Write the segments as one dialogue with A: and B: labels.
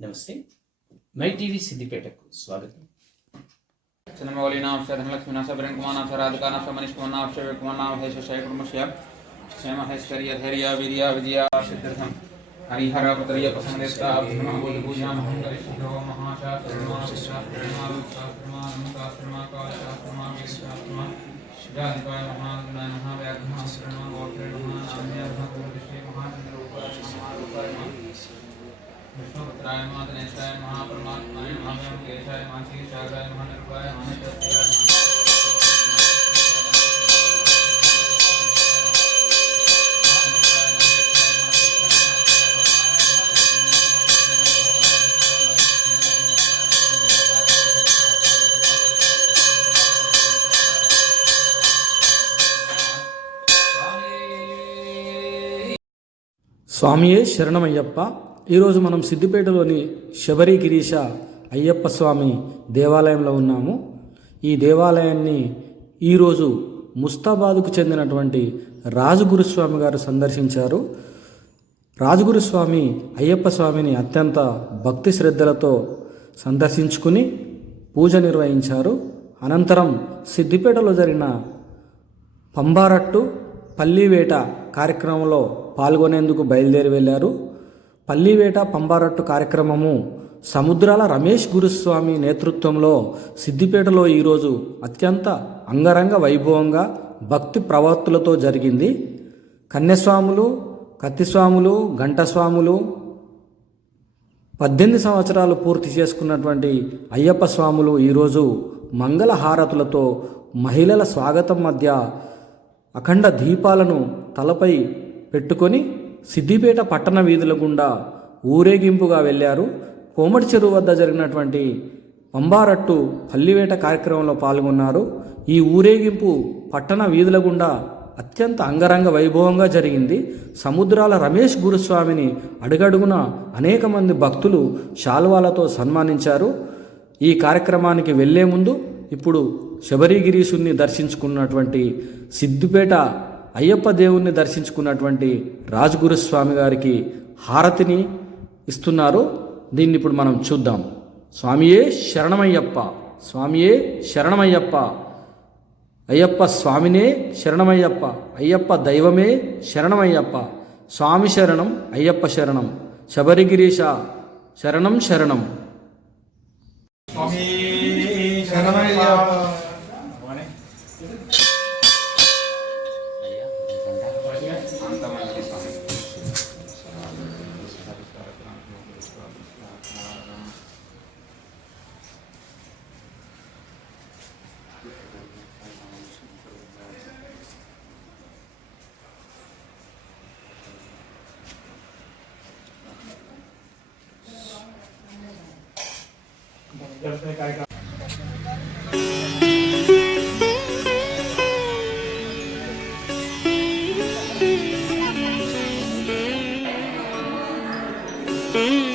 A: నమస్తే my TV సిద్దిపేటకు స్వాగతం
B: చంద్రమౌళీనాం ధనలక్ష్మీనాశ బ్రహ్మకుమానాశ రాధికానాశ మనీష్కుమానాశ వికుమానాం హేష శైకుర్మశ్య క్షేమహైశ్వర్య ధైర్య వీర్య విజయ సిద్ధిర్థం హరిహర పుత్రయ ప్రసంగేస్తా భీమబోధ పూజా మహంగరిష్ఠో మహాశాస్త్రమా శాస్త్రమా రూపశాస్త్రమా నమశాస్త్రమా కాళశాస్త్రమా जानकाय महागुणाय महाव्याघ्रमासुर नमः गोत्रे नमः शम्य भगवते महाचंद्रोपाय महारूपाय विष्णुपुत्राय महादनेशाय महापरमात्माय महाव्यामकेशाय महाशीर्षागाय महानरूपाय महातत्वाय
C: స్వామియే శరణమయ్యప్ప. ఈరోజు మనం సిద్దిపేటలోని శబరి గిరీశ అయ్యప్ప స్వామి దేవాలయంలో ఉన్నాము. ఈ దేవాలయాన్ని ఈరోజు ముస్తాబాదుకు చెందినటువంటి రాజగురుస్వామి గారు సందర్శించారు. రాజగురుస్వామి అయ్యప్ప స్వామిని అత్యంత భక్తి శ్రద్ధలతో సందర్శించుకుని పూజ నిర్వహించారు. అనంతరం సిద్దిపేటలో జరిగిన పంబారట్టు పల్లివేట కార్యక్రమంలో పాల్గొనేందుకు బయలుదేరి వెళ్ళారు. పల్లివేట పంబారట్టు కార్యక్రమము సముద్రాల రమేష్ గురుస్వామి నేతృత్వంలో సిద్దిపేటలో ఈరోజు అత్యంత అంగరంగ వైభవంగా భక్తి ప్రవర్తులతో జరిగింది. కన్యస్వాములు కత్తిస్వాములు ఘంటస్వాములు పద్దెనిమిది సంవత్సరాలు పూర్తి చేసుకున్నటువంటి అయ్యప్ప స్వాములు ఈరోజు మంగళ హారతులతో మహిళల స్వాగతం మధ్య అఖండ దీపాలను తలపై పెట్టుకొని సిద్దిపేట పట్టణ వీధుల గుండా ఊరేగింపుగా వెళ్ళారు. కోమటి చెరువు వద్ద జరిగినటువంటి పంబారట్టు పల్లివేట కార్యక్రమంలో పాల్గొన్నారు. ఈ ఊరేగింపు పట్టణ వీధుల గుండా అత్యంత అంగరంగ వైభవంగా జరిగింది. సముద్రాల రమేష్ గురుస్వామిని అడుగడుగున అనేక మంది భక్తులు శాల్వాలతో సన్మానించారు. ఈ కార్యక్రమానికి వెళ్ళే ముందు ఇప్పుడు శబరిగిరీషుణ్ణి దర్శించుకున్నటువంటి సిద్దిపేట అయ్యప్ప దేవుణ్ణి దర్శించుకున్నటువంటి రాజగురుస్వామి గారికి హారతిని ఇస్తున్నారు. దీన్ని ఇప్పుడు మనం చూద్దాం. స్వామియే శరణమయ్యప్ప స్వామియే శరణమయ్యప్ప అయ్యప్ప స్వామినే శరణమయ్యప్ప అయ్యప్ప దైవమే శరణమయ్యప్ప స్వామి శరణం అయ్యప్ప శరణం శబరిగిరీశ శరణం శరణం.
D: స్వామి असते काय काय Mm-hmm.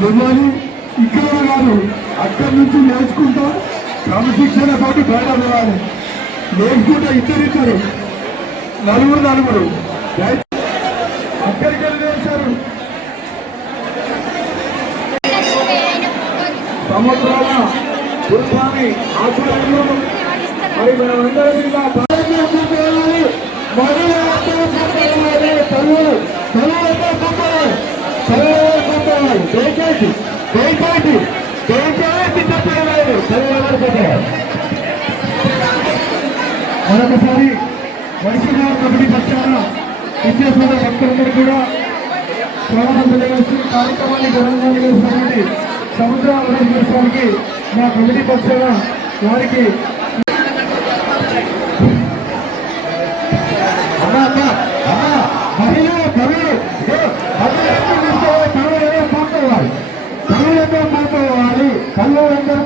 D: మిమ్మల్ని ఇక్కడ కాదు అక్కడి నుంచి నేర్చుకుంటా క్రమశిక్షణ తోటి బయట వెళ్ళాలి నేర్చుకుంటా ఇద్దరిద్దరు నలుగురు నలుగురు. అక్కడికి వెళ్ళి నేర్చారు. సముద్రాల గురుస్వామి ఆధ్వర్యంలో మరి మనమందరం ఇలా భారతీయ విశేషమైన భక్తులందరూ కూడా స్వాగతం తెలియజేస్తూ కార్యక్రమాన్ని ఘనంగా నిర్వహిస్తున్నటువంటి సముద్ర వరదకి మా కమిటీ పక్షాన వారికి కళ్ళు ఏదో కూర్చోవాలి ఎంతో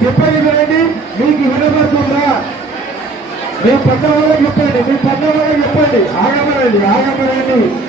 D: చెప్పండి మీకు వినబడుతుందా మీ పెద్ద వాళ్ళకి చెప్పండి మీ పెద్ద వాళ్ళకి చెప్పండి. ఆగమనండి ఆగమనండి.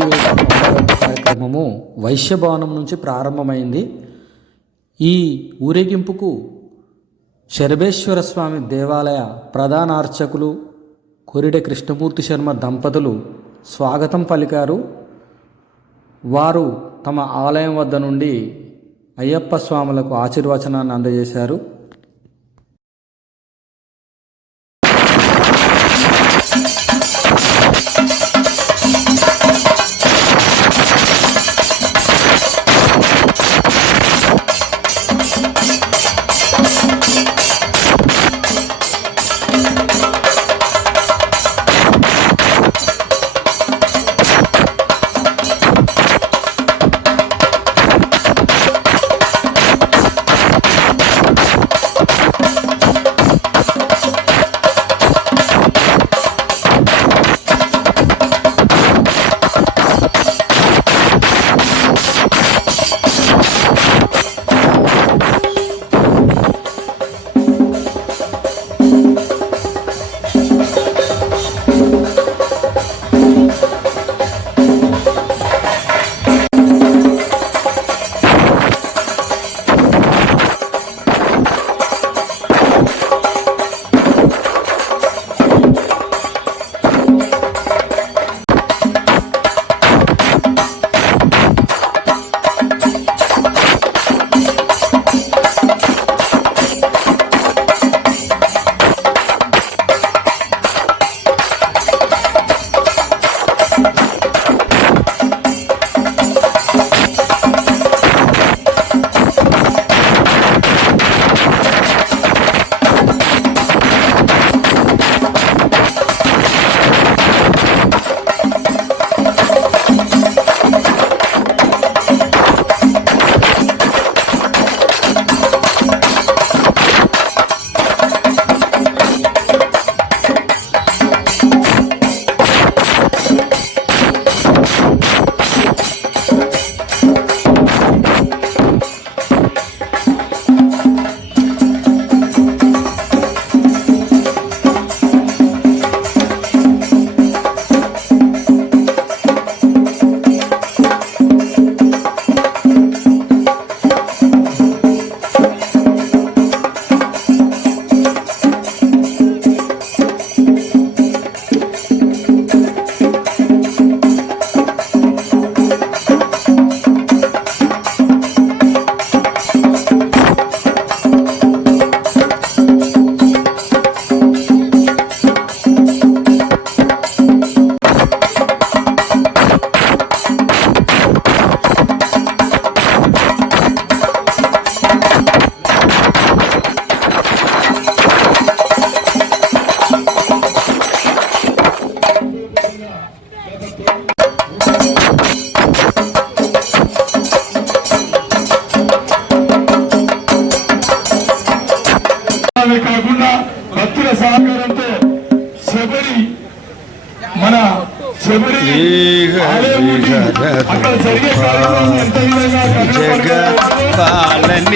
C: కార్యక్రమము వైశ్యభవనం నుంచి ప్రారంభమైంది. ఈ ఊరేగింపుకు శరభేశ్వర స్వామి దేవాలయ ప్రధాన అర్చకులు కొరిడె కృష్ణమూర్తి శర్మ దంపతులు స్వాగతం పలికారు. వారు తమ ఆలయం వద్ద నుండి అయ్యప్ప స్వాములకు ఆశీర్వచనాన్ని అందజేశారు.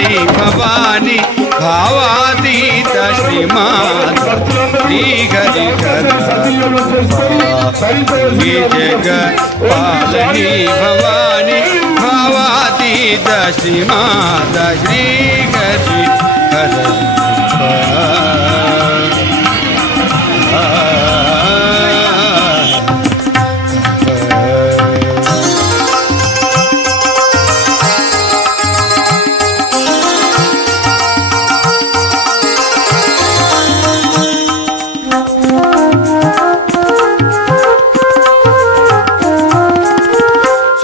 E: పాలని భవాని భావాతీత శ్రీమాన్. శ్రీహరి జగ పాలని భవాని భావాతీత శ్రీమాత శ్రీహరి హర శ్రీకరి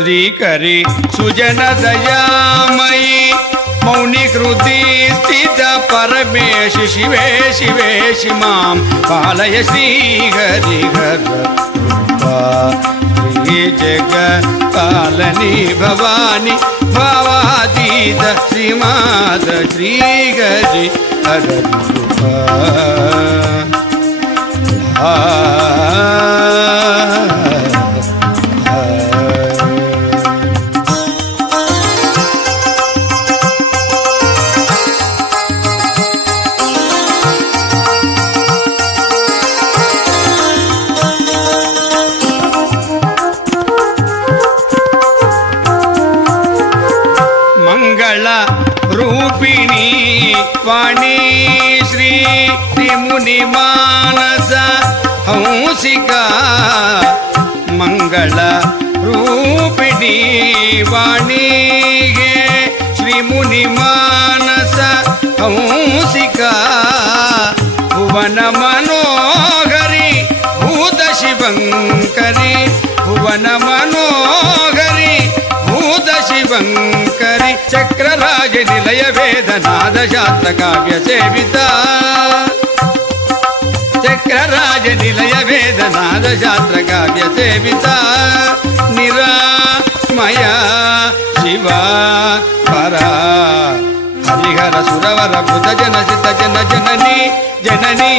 E: श्री श्रीकरी सुजन दयामयी मौनिकृति स्थित परमेश, शिवे शिवे शिमां पालय श्रीहरि श्री जग पालनी भवानी, भावातीत श्रीमाद श्रीहरि हर कृपा। భువన మనోగరి భూత శివంకరి. భువన మనోగరి భూత శివంకరి. చక్రరాజ నిలయ వేదనాద శాస్త్ర కావ్య సేవిత. చక్రరాజ నిలయ వేదనాద శాస్త్ర కావ్య సేవిత. నిరామయ శివ పరా హరిహర సురవర బుధ జన సిద్ధ జన జనని జనని.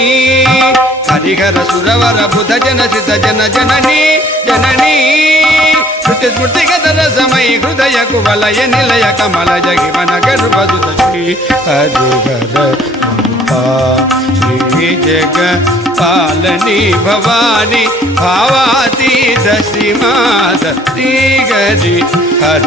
E: హరిహర సురవర బుధ జన సిద్ధ జన జనని జనని. శృతి స్మృతి గదర సమయ హృదయ కువలయ నిలయ కమల జగి మన గర్భదుత శ్రీ హరిహర శ్రీ జగ పాలని భవాని భావాతీత శ్రీమాత శ్రీ గరి హర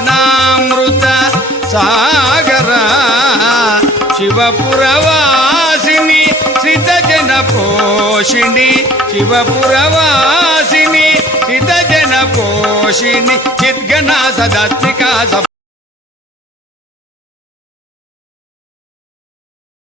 E: సాగర. శివపురవాసిని సిద్ధజన పోషిణి శివపురవాసిని సిద్ధజన పోషిణి చిద్గణ సదాత్మిక